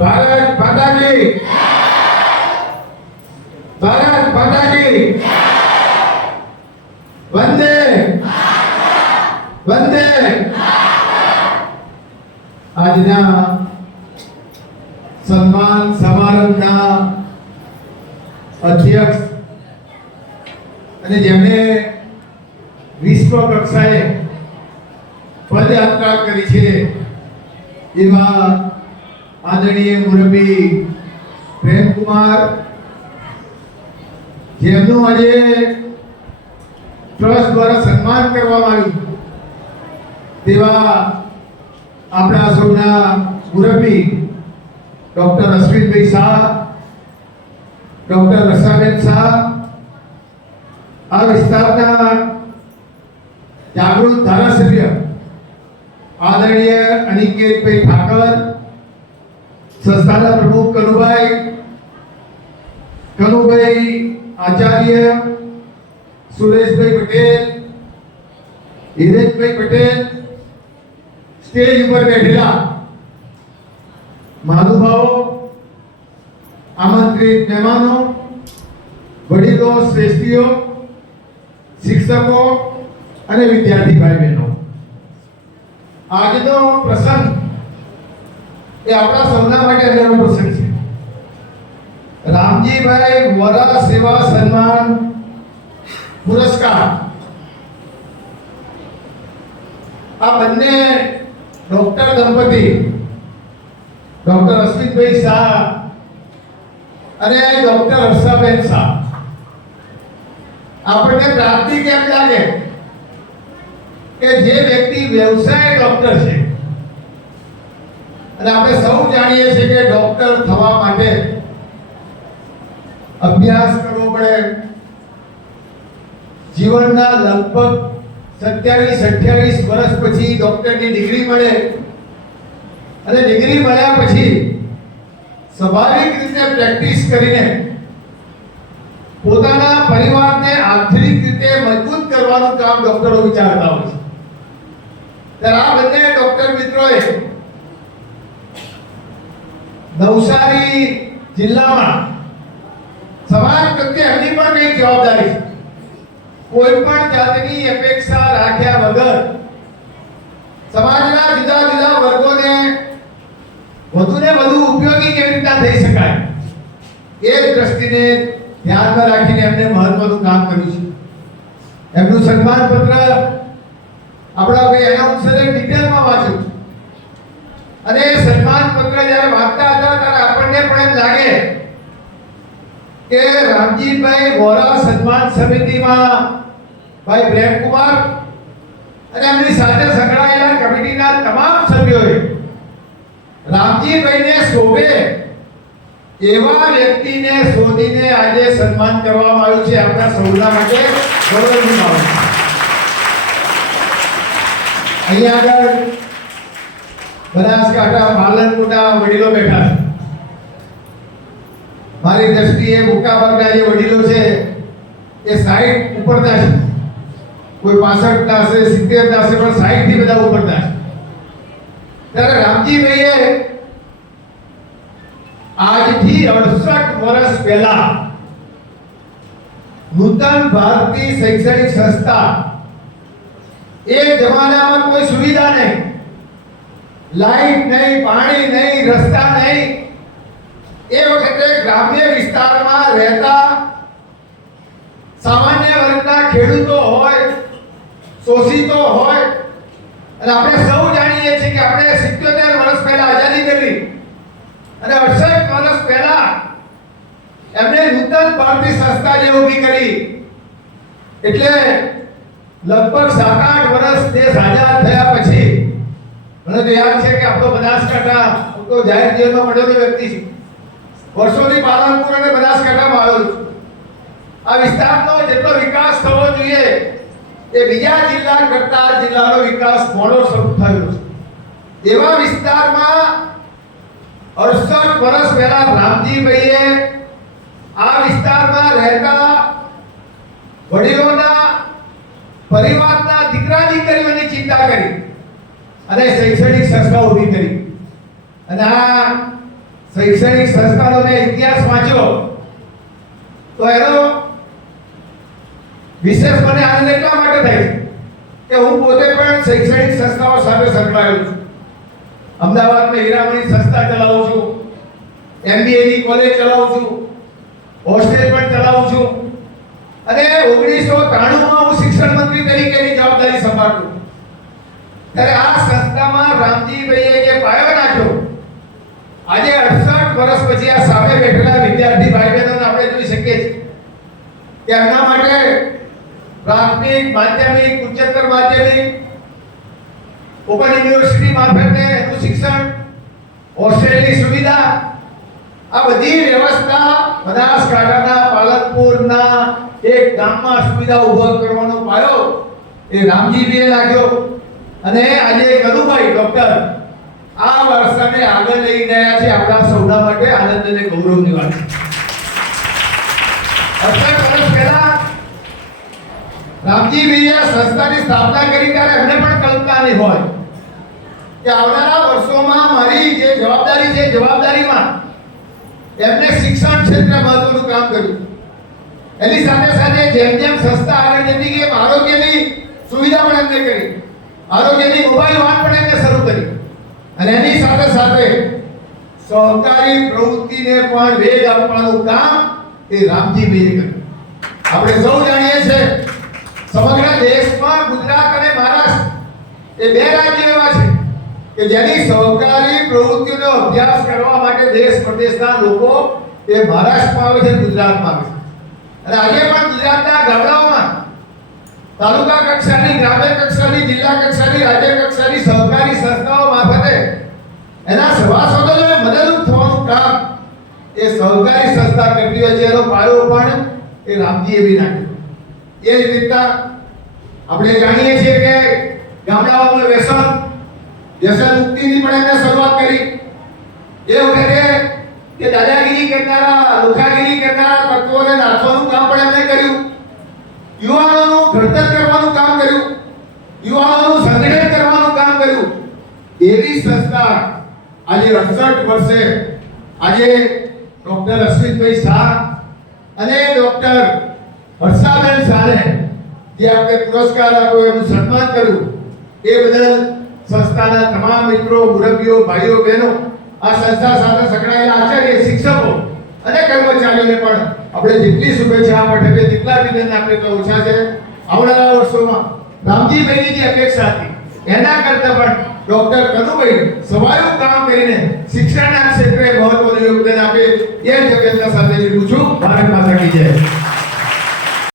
ભારત માતા કી ભારત માતા કી વંદે વંદે આજના સન્માન સમારંભના અધ્યક્ષ અને જેમણે વિશ્વ કક્ષાએ પદયાત્રા કરી છે એવા આદરણીય મુરબ્બી પ્રેમકુમાર, જેમનું આજે ટ્રસ્ટ દ્વારા સન્માન કરવામાં આવ્યું તેવા આપણા સૌના મુરબ્બી ડોક્ટર અશ્વિનભાઈ શાહ, ડોક્ટર રસાબેન શાહ, આ વિસ્તારના જાગૃત ધારાસભ્ય આદરણીય અનિકેતભાઈ ઠાકર, સંસ્થાના પ્રમુખ કનુભાઈ આચાર્ય, સુરેશભાઈ પટેલ, હિરેશભાઈ પટેલ, સ્ટેજ ઉપર બેઠેલા મહાનુભાવો, આમંત્રિત મહેમાનો, વડીલો, શ્રેષ્ઠીઓ, શિક્ષકો અને વિદ્યાર્થી ભાઈ બહેનો, આજનો પ્રસંગ એ આપણા સૌના માટે અનેરો પ્રસંગ છે. રામજીભાઈ વોરા સેવા સન્માન પુરસ્કાર આ બંને ડોક્ટર દંપતી ડોક્ટર અશ્વિનભાઈ શાહ અને ડોક્ટર હર્ષાબેન શાહ, આપણને પ્રાપ્તિ કેમ લાગે કે જે વ્યક્તિ વ્યવસાય ડોક્ટર છે અને આપણે સૌ જાણીએ છીએ કે ડોક્ટર થવા માટે અભ્યાસ કરવો પડે, જીવનના લગભગ 27-28 વર્ષ પછી ડોક્ટરની ડિગ્રી મળે અને ડિગ્રી મળ્યા પછી સ્વાભાવિક રીતે પ્રેક્ટિસ કરીને પોતાના પરિવારને આર્થિક રીતે મજબૂત કરવાનું કામ ડોક્ટરો વિચારતા હોય છે. ત્યારે આ બંને ડોક્ટર મિત્રોએ નવસારી જિલ્લામાં સમાજ પ્રત્યે એમની પણ કઈ જવાબદારી છે. કોઈ પણ જાતની અપેક્ષા રાખ્યા વગર સમાજના જુદા જુદા વર્ગોને વધુને વધુ ઉપયોગી કેવી રીતે થઈ શકાય એ દ્રષ્ટિને ધ્યાનમાં રાખીને એમને મહત્વનું કામ કર્યું છે. એમનું સન્માન પત્ર આપણા ભાઈ એનાઉન્સરે ડિટેલમાં વાંચ્યું અને સન્માન પત્ર જ્યારે વાંચતા હતા ત્યારે આપણને પણ એમ લાગે કે રામજીભાઈ વોરા સન્માન સમિતિમાં ભાઈ પ્રેમકુમાર અને એમની સાથે સંકળાયેલા કમિટીના તમામ સભ્યોએ રામજીભાઈને શોભે એવા વ્યક્તિને શોધીને આજે સન્માન કરવામાં આવ્યું છે. આપણા સૌના માટે ગૌરવની બાબત. અહીંયા આગળ બનાસકાંઠા પાલનપુરના વડીલો બેઠા છે. મારી દ્રષ્ટિએ મોટાભાગના જે વડીલો છે એ 60 ઉપરના છે, કોઈ 65 ના હશે, 70 ના હશે, પણ 60 થી બધા ઉપરના છે. ત્યારે રામજીભાઈએ આજથી 68 વર્ષ પહેલા નૂતન ભારતી શૈક્ષણિક સંસ્થા, એ જમાનામાં કોઈ સુવિધા નહીં, લાઈટ નહીં, પાણી નહીં, રસ્તા નહીં, એ વખતે ગ્રામ્ય વિસ્તારમાં રહેતા સામાન્ય વર્ગના ખેડૂતો હોય, શોષિતો હોય, અને આપણે સૌ જાણીએ છીએ કે આપણે 77 વર્ષ પહેલા આઝાદી કરી અને 68 વર્ષ પહેલા એમણે નૂતન ભારતી સંસ્થા જે ઊભી કરી, એટલે લગભગ 7-8 વર્ષ દેશ આઝાદ થયા પછી મને તો યાદ છે કે આપણો બનાસકાંઠા તો જાહેર જેલમાં પડેલો વ્યક્તિ છે. વર્ષોથી પાલનપુર અને બનાસકાંઠામાં આવેલો છું. આ વિસ્તારનો જેટલો વિકાસ થવો જોઈએ એ બીજા જિલ્લા કરતા જિલ્લાનો વિકાસ મોડો શરૂ થયો છે. એવા વિસ્તારમાં 68 વર્ષ પહેલા રામજીભાઈએ આ વિસ્તારમાં રહેતા વડીલોના પરિવારના દીકરા દીકરીઓની ચિંતા કરી અને શૈક્ષણિક સંસ્થા ઊભી કરી અને આ શૈક્ષણિક સંસ્થાનોનો ઇતિહાસ વાંચ્યો તો એનો વિશેષ મને આનંદ એટલા માટે થાય છે કે હું પોતે પણ શૈક્ષણિક સંસ્થાઓ સાથે સંકળાયેલો છું. અમદાવાદમાં હીરામણી સંસ્થા ચલાવું છું, MBA ની કોલેજ ચલાવું છું, હોસ્ટેલ પણ ચલાવું છું અને 1993 માં હું શિક્ષણ મંત્રી તરીકેની જવાબદારી સંભાળતો. ત્યારે આ સંસ્થામાં રામજીભાઈએ જે પાયો નાખ્યો, આજે 68 વર્ષ પછી આ સામે બેઠેલા વિદ્યાર્થી ભાઈ બહેનોને આપણે જોઈ શકીએ છીએ કે એમના માટે પ્રાથમિક, માધ્યમિક, ઉચ્ચતર માધ્યમિક, ઓપન યુનિવર્સિટી મારફતે એનું શિક્ષણ, હોસ્ટેલની સુવિધા, આ બધી વ્યવસ્થા બનાસકાંઠાના પાલનપુરના એક ગામમાં સુવિધા ઉભો કરવાનો પાયો એ રામજીભાઈએ નાખ્યો. અને આજે કનુભાઈ ડોક્ટર આ વારસાને આગળ લઈ ગયા છે. આપણા સૌના માટે આનંદ અને ગૌરવની વાત છે. 68 વર્ષ પહેલા રામજીભાઈએ સંસ્થાની સ્થાપના કરી ત્યારે એમને પણ કલ્પના નહીં હોય કે આવનારા વર્ષોમાં મારી જે જવાબદારી છે, જવાબદારીમાં એમને શિક્ષણ ક્ષેત્રે મહત્વનું કામ કર્યું. એની સાથે સાથે જેમ જેમ સંસ્થા આગળ જતી ગઈ, આરોગ્યની સુવિધા પણ એમને કરી, આરોગ્યની મોબાઈલ વાન પણ એમને શરૂ કરી અને એની સાથે સાથે સહકારી પ્રવૃત્તિને પણ વેગ આપવાનું કામ એ રામજીભાઈએ કર્યું. આપણે સૌ જાણીએ છીએ સમગ્ર દેશમાં ગુજરાત અને મહારાષ્ટ્ર એ બે રાજ્યો એવા છે કે જેની સહકારી પ્રવૃત્તિનો અભ્યાસ કરવા માટે દેશ પ્રદેશના લોકો એ મહારાષ્ટ્રમાં આવે છે, ગુજરાતમાં આવે છે. અને આજે પણ ગુજરાતના ગામડાઓમાં તાલુકા કક્ષાની, ગ્રામ્ય કક્ષાની, જિલ્લા કક્ષાની, રાજ્ય કક્ષાની સહકારી સંસ્થાઓ મારફતે એના સભાસદોને મદદરૂપ થવાનું કામ એ સહકારી સંસ્થા કરતી હોય છે. એનો પાયો પણ એ રામજીએ બી નાખ્યો. એ જ રીતના આપણે જાણીએ છીએ કે ગામડાઓમાં વ્યસન મુક્તિની પણ એમને શરૂઆત કરી. એ વખતે કે દાદાગીરી કરનારા, લોખાગીરી કરનારા તત્વોને નાથવાનું કામ પણ એમને કર્યું. યુવાનોનું ઘડતર કરવાનું કામ કર્યું, યુવાનોનું સંગઠન કરવાનું કામ કર્યું. એવી સંસ્થા આજે 68 વર્ષે આજે ડોક્ટર અશ્વિનભાઈ શાહ અને ડોક્ટર હર્ષાબેન શાહને જે આપણે પુરસ્કાર આપ્યો, એનું સન્માન કર્યું, એ બદલ સંસ્થાના તમામ મિત્રો, મુરબ્બીઓ, ભાઈઓ, બહેનો, આ સંસ્થા સાથે સંકળાયેલા આચાર્ય, શિક્ષકો અને કર્મચારીઓને પણ આપણે જેટલી શુભેચ્છા પાઠવીએ તેટલા અભિનંદન આપીએ તો ઓછા છે. આવનારા વર્ષોમાં રામજીભાઈની જે અપેક્ષા હતી એના કરતાં પણ ડોક્ટર કનુભાઈ સવાયું કામ કરીને શિક્ષણના ક્ષેત્રે મહત્વનું યોગદાન આપે એ જ અપેક્ષા સાથે જીવું છું. ભારત માતા કી જય.